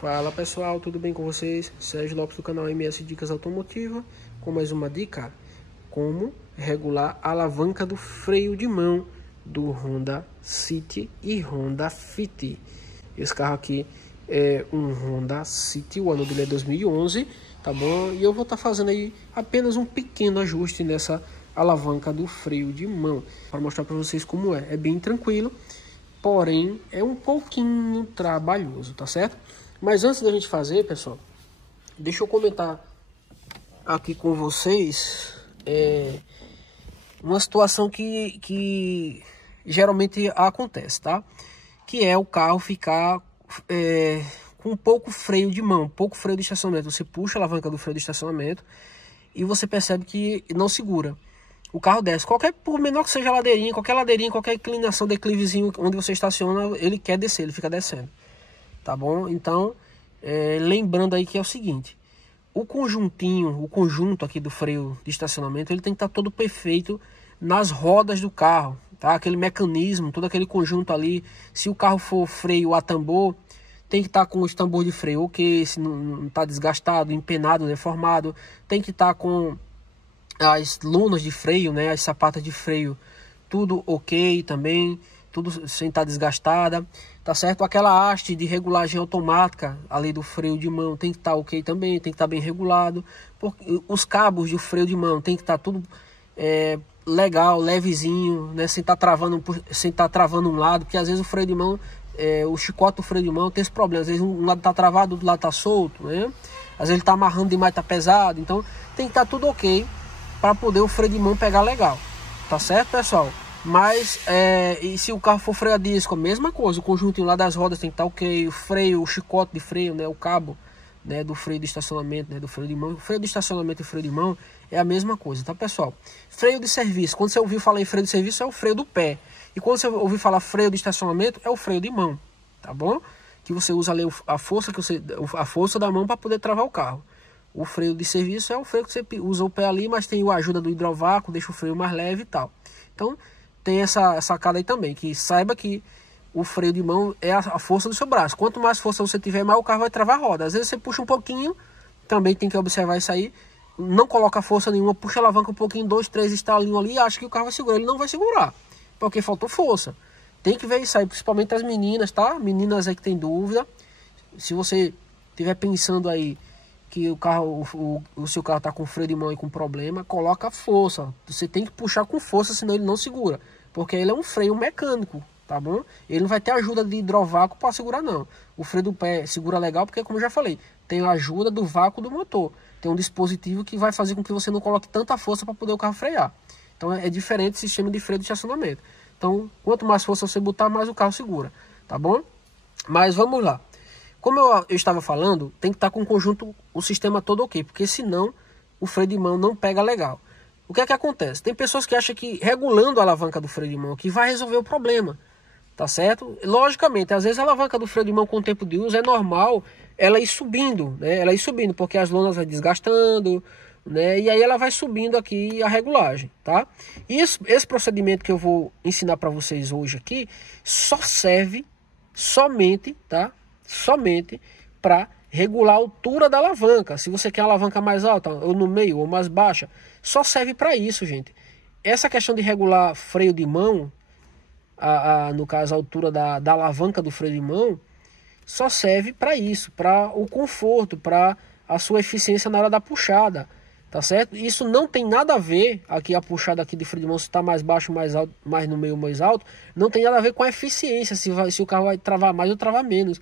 Fala pessoal, tudo bem com vocês? Sérgio Lopes do canal MS Dicas Automotiva com mais uma dica: como regular a alavanca do freio de mão do Honda City e Honda Fit. Esse carro aqui é um Honda City, o ano dele é 2011, tá bom? E eu vou estar fazendo aí apenas um pequeno ajuste nessa alavanca do freio de mão para mostrar para vocês como é. É bem tranquilo, porém é um pouquinho trabalhoso, tá certo? Mas antes da gente fazer, pessoal, deixa eu comentar aqui com vocês uma situação que geralmente acontece, tá? Que é o carro ficar com pouco freio de mão, pouco freio de estacionamento. Você puxa a alavanca do freio de estacionamento e você percebe que não segura. O carro desce, por menor que seja a ladeirinha, qualquer inclinação, declivezinho onde você estaciona, ele quer descer, ele fica descendo. Tá bom? Então, lembrando aí que é o seguinte: o conjunto aqui do freio de estacionamento, ele tem que estar todo perfeito nas rodas do carro, tá? Aquele mecanismo, todo aquele conjunto ali. Se o carro for freio a tambor, tem que estar com os tambor de freio ok, se não está desgastado, empenado, deformado. Tem que estar com as lonas de freio, né? As sapatas de freio, tudo ok também, tudo sem estar desgastada, tá certo? Aquela haste de regulagem automática ali do freio de mão tem que estar ok também, tem que estar bem regulado. Os cabos de freio de mão tem que estar tudo legal, levezinho, né? Sem estar travando um lado, porque às vezes o freio de mão, o chicote do freio de mão tem esse problema. Às vezes um lado tá travado, o outro lado tá solto, né? Às vezes ele tá amarrando demais, tá pesado. Então tem que estar tudo ok para poder o freio de mão pegar legal, tá certo, pessoal? Mas e se o carro for freio a disco, a mesma coisa, o conjuntinho lá das rodas tem que estar ok, o freio, o chicote de freio, né, o cabo, né, do freio de estacionamento, né, do freio de mão. O freio de estacionamento e o freio de mão é a mesma coisa, tá, pessoal? Freio de serviço, quando você ouvir falar em freio de serviço, é o freio do pé. E quando você ouvir falar freio de estacionamento, é o freio de mão, tá bom? Que você usa ali a força da mão para poder travar o carro. O freio de serviço é o freio que você usa o pé ali, mas tem a ajuda do hidrovácuo, deixa o freio mais leve e tal. Então tem essa sacada aí também, que saiba que o freio de mão é a força do seu braço. Quanto mais força você tiver, mais o carro vai travar a roda. Às vezes você puxa um pouquinho, também tem que observar isso aí. Não coloca força nenhuma, puxa a alavanca um pouquinho, 2, 3 estalinhos ali e acha que o carro vai segurar. Ele não vai segurar, porque faltou força. Tem que ver isso aí, principalmente as meninas, tá? Meninas aí que tem dúvida. Se você estiver pensando aí que o seu carro está com freio de mão e com problema, coloca força. Você tem que puxar com força, senão ele não segura. Porque ele é um freio mecânico, tá bom? Ele não vai ter ajuda de hidrovácuo para segurar, não. O freio do pé segura legal porque, como eu já falei, tem a ajuda do vácuo do motor. Tem um dispositivo que vai fazer com que você não coloque tanta força para poder o carro frear. Então é diferente o sistema de freio de estacionamento. Então, quanto mais força você botar, mais o carro segura, tá bom? Mas vamos lá. Como eu estava falando, tem que estar com o sistema todo ok, porque senão o freio de mão não pega legal. O que é que acontece? Tem pessoas que acham que regulando a alavanca do freio de mão que vai resolver o problema, tá certo? Logicamente, às vezes a alavanca do freio de mão com o tempo de uso é normal ela ir subindo, né? Ela ir subindo, porque as lonas vão desgastando, né? E aí ela vai subindo aqui a regulagem, tá? E esse procedimento que eu vou ensinar para vocês hoje aqui só serve somente, tá? Somente para regular a altura da alavanca. Se você quer uma alavanca mais alta, ou no meio, ou mais baixa, só serve para isso, gente. Essa questão de regular freio de mão, no caso a altura da alavanca do freio de mão, só serve para isso, para o conforto, para a sua eficiência na hora da puxada, tá certo? Isso não tem nada a ver, aqui a puxada aqui de freio de mão, se está mais baixo, mais alto, mais no meio, mais alto, não tem nada a ver com a eficiência, se o carro vai travar mais ou travar menos.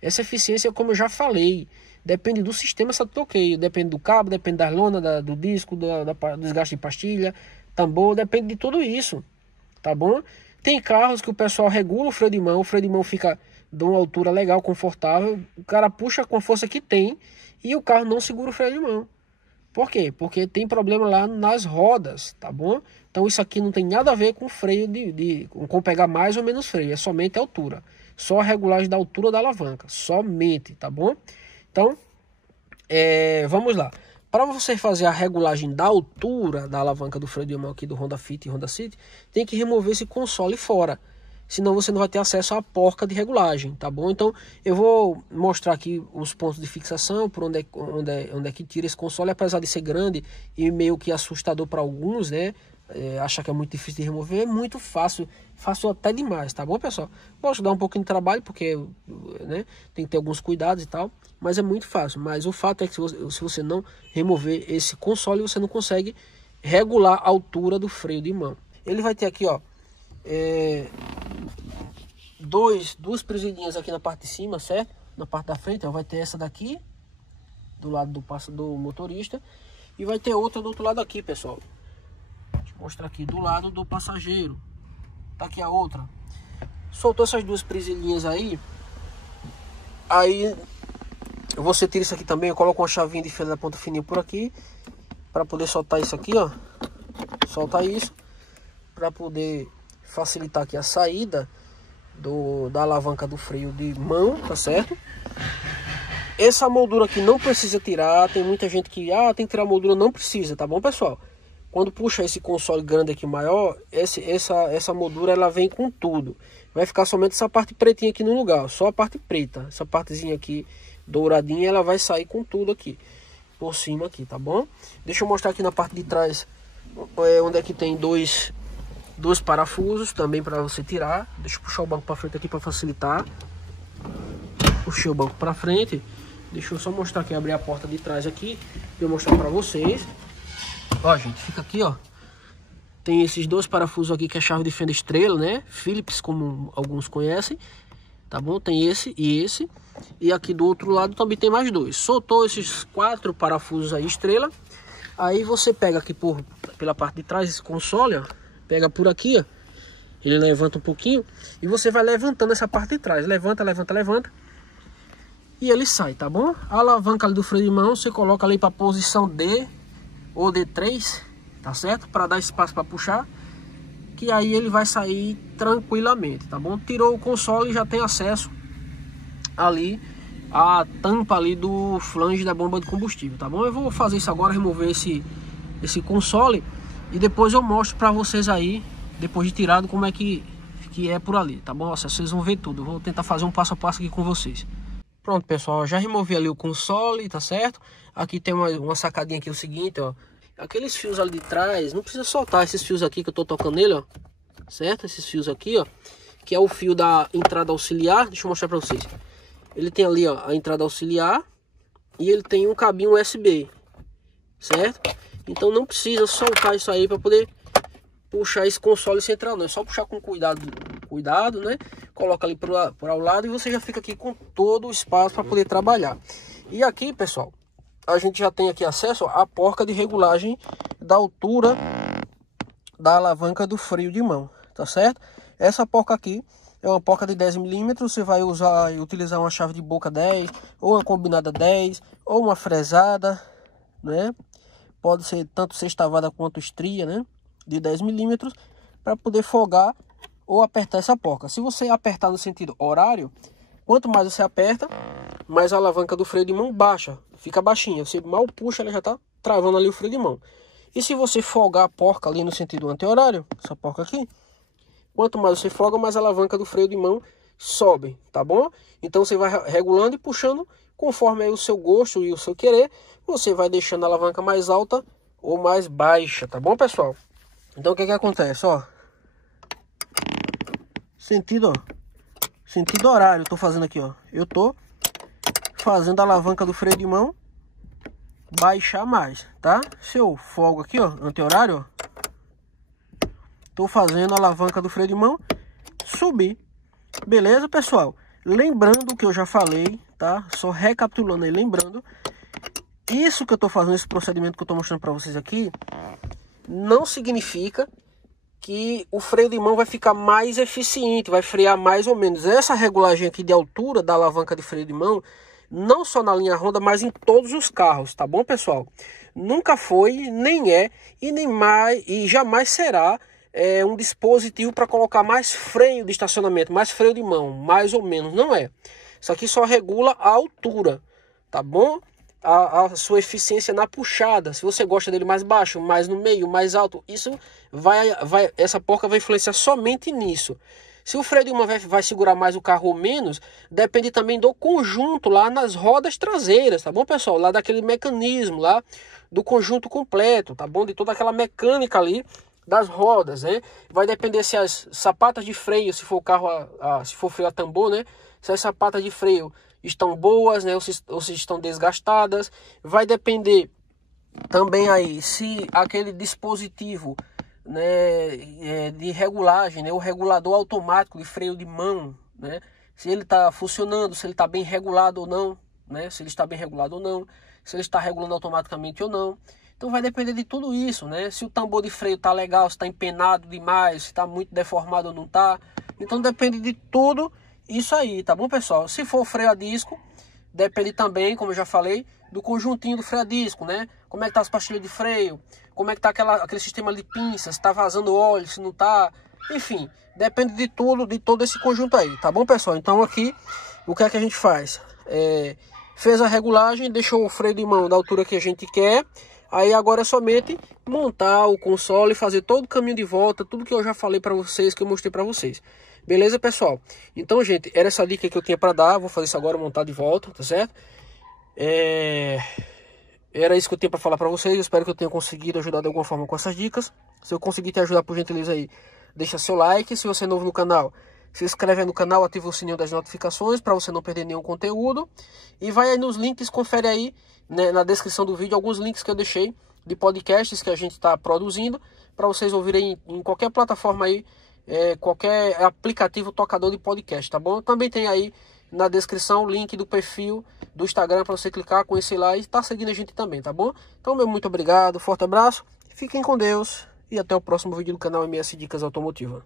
Essa eficiência, como eu já falei, depende do sistema satoqueio, depende do cabo, depende da lona, do disco, do desgaste de pastilha, tambor, depende de tudo isso, tá bom? Tem carros que o pessoal regula o freio de mão fica de uma altura legal, confortável, o cara puxa com a força que tem e o carro não segura o freio de mão. Por quê? Porque tem problema lá nas rodas, tá bom? Então isso aqui não tem nada a ver com freio com pegar mais ou menos freio, é somente a altura. Só a regulagem da altura da alavanca, somente, tá bom? Então, vamos lá. Para você fazer a regulagem da altura da alavanca do freio de mão aqui do Honda Fit e Honda City, tem que remover esse console fora. senão você não vai ter acesso à porca de regulagem, tá bom? Então eu vou mostrar aqui os pontos de fixação, por onde é que tira esse console, apesar de ser grande e meio que assustador para alguns, né? Achar que é muito difícil de remover, é muito fácil, fácil até demais, tá bom, pessoal? Posso dar um pouquinho de trabalho, porque, né, tem que ter alguns cuidados e tal, mas é muito fácil. Mas o fato é que se você não remover esse console, você não consegue regular a altura do freio de mão. Ele vai ter aqui, ó, duas presilhinhas aqui na parte de cima, certo? Na parte da frente, ó, vai ter essa daqui, do lado do motorista, e vai ter outra do outro lado aqui, pessoal. Mostrar aqui do lado do passageiro. Tá aqui a outra. Soltou essas duas presilhinhas aí você tira isso aqui também. Eu coloco uma chavinha de fenda da ponta fininha por aqui para poder soltar isso aqui, ó. Solta isso para poder facilitar aqui a saída da alavanca do freio de mão, tá certo? Essa moldura aqui não precisa tirar. Tem muita gente que tem que tirar a moldura. Não precisa, tá bom, pessoal? Quando puxa esse console grande aqui maior, essa moldura ela vem com tudo. Vai ficar somente essa parte pretinha aqui no lugar, só a parte preta. Essa partezinha aqui douradinha, ela vai sair com tudo aqui, por cima aqui, tá bom? Deixa eu mostrar aqui na parte de trás, onde é que tem dois parafusos também para você tirar. Deixa eu puxar o banco para frente aqui para facilitar. Puxei o banco para frente. Deixa eu só mostrar aqui, abrir a porta de trás aqui, para eu mostrar para vocês. Ó, gente, fica aqui, ó. Tem esses dois parafusos aqui que é chave de fenda estrela, né? Phillips, como alguns conhecem. Tá bom? Tem esse e esse. E aqui do outro lado também tem mais dois. Soltou esses 4 parafusos aí estrela. Aí você pega aqui pela parte de trás esse console, ó. Pega por aqui, ó. Ele levanta um pouquinho. E você vai levantando essa parte de trás. Levanta, levanta, levanta. E ele sai, tá bom? A alavanca ali do freio de mão, você coloca ali para posição D ou D3, tá certo? Para dar espaço para puxar, que aí ele vai sair tranquilamente, tá bom? Tirou o console e já tem acesso ali a tampa ali do flange da bomba de combustível, tá bom? Eu vou fazer isso agora, remover esse console, e depois eu mostro para vocês aí, depois de tirado, como é que é por ali, tá bom? Vocês vão ver tudo. Eu vou tentar fazer um passo a passo aqui com vocês. Pronto, pessoal, já removi ali o console, tá certo? Aqui tem uma sacadinha aqui, o seguinte, ó. Aqueles fios ali de trás, não precisa soltar esses fios aqui que eu tô tocando nele, ó. Certo? Esses fios aqui, ó. Que é o fio da entrada auxiliar. Deixa eu mostrar pra vocês. Ele tem ali, ó, a entrada auxiliar. E ele tem um cabinho USB. Certo? Então não precisa soltar isso aí pra poder puxar esse console central, não. É só puxar com cuidado, né? Coloca ali por ao lado e você já fica aqui com todo o espaço para poder trabalhar. E aqui, pessoal, a gente já tem aqui acesso à porca de regulagem da altura da alavanca do freio de mão, tá certo? Essa porca aqui é uma porca de 10 mm, você vai utilizar uma chave de boca 10, ou uma combinada 10, ou uma fresada, né? Pode ser tanto sextavada quanto estria, né? De 10 mm, para poder folgar ou apertar essa porca. Se você apertar no sentido horário, quanto mais você aperta, mais a alavanca do freio de mão baixa, fica baixinha. Você mal puxa, ela já tá travando ali o freio de mão. E se você folgar a porca ali no sentido anti-horário, essa porca aqui, quanto mais você folga, mais a alavanca do freio de mão sobe, tá bom? Então você vai regulando e puxando conforme aí o seu gosto e o seu querer. Você vai deixando a alavanca mais alta ou mais baixa, tá bom, pessoal? Então o que acontece, ó? Sentido horário, eu tô fazendo aqui, ó. Eu tô fazendo a alavanca do freio de mão baixar mais, tá? Se eu folgo aqui, ó, anti-horário, ó, tô fazendo a alavanca do freio de mão subir. Beleza, pessoal? Lembrando que eu já falei, tá? Só recapitulando aí, lembrando. Isso que eu tô fazendo, esse procedimento que eu tô mostrando pra vocês aqui, não significa que o freio de mão vai ficar mais eficiente, vai frear mais ou menos. Essa regulagem aqui de altura da alavanca de freio de mão, não só na linha Honda, mas em todos os carros, tá bom, pessoal? Nunca foi, nem é e jamais será um dispositivo para colocar mais freio de estacionamento, mais freio de mão, mais ou menos, não é. Isso aqui só regula a altura, tá bom? A sua eficiência na puxada, se você gosta dele mais baixo, mais no meio, mais alto, isso essa porca vai influenciar somente nisso. Se o freio de mão vai segurar mais o carro ou menos, depende também do conjunto lá nas rodas traseiras, tá bom, pessoal? Lá daquele mecanismo lá do conjunto completo, tá bom? De toda aquela mecânica ali das rodas, né? Vai depender se as sapatas de freio, se for o carro, se for freio a tambor, né? Se as sapatas de freio estão boas, né? Ou se estão desgastadas. Vai depender também aí se aquele dispositivo, né, de regulagem, né, o regulador automático de freio de mão, né, se ele está funcionando, se ele está bem regulado ou não, né, se ele está bem regulado ou não, se ele está regulando automaticamente ou não. Então vai depender de tudo isso, né? Se o tambor de freio está legal, se está empenado demais, se está muito deformado ou não está. Então depende de tudo isso aí, tá bom, pessoal? Se for freio a disco, depende também, como eu já falei, do conjuntinho do freio a disco, né? Como é que tá as pastilhas de freio, como é que tá aquele sistema de pinça, se tá vazando óleo, se não tá, enfim, depende de tudo, de todo esse conjunto aí, tá bom, pessoal? Então aqui, o que é que a gente faz? Fez a regulagem, deixou o freio de mão da altura que a gente quer, aí agora é somente montar o console, fazer todo o caminho de volta, tudo que eu já falei para vocês, que eu mostrei para vocês. Beleza, pessoal? Então, gente, era essa dica que eu tinha para dar, vou fazer isso agora, montar de volta, tá certo? Era isso que eu tinha para falar para vocês. Eu espero que eu tenha conseguido ajudar de alguma forma com essas dicas. Se eu conseguir te ajudar, por gentileza aí, deixa seu like. Se você é novo no canal, se inscreve aí no canal, ativa o sininho das notificações para você não perder nenhum conteúdo. E vai aí nos links, confere aí, né, na descrição do vídeo alguns links que eu deixei de podcasts que a gente está produzindo para vocês ouvirem em qualquer plataforma aí, qualquer aplicativo tocador de podcast, tá bom? Também tem aí na descrição o link do perfil do Instagram para você clicar, conhecer lá e estar seguindo a gente também, tá bom? Então, meu muito obrigado, forte abraço, fiquem com Deus e até o próximo vídeo do canal MS Dicas Automotiva.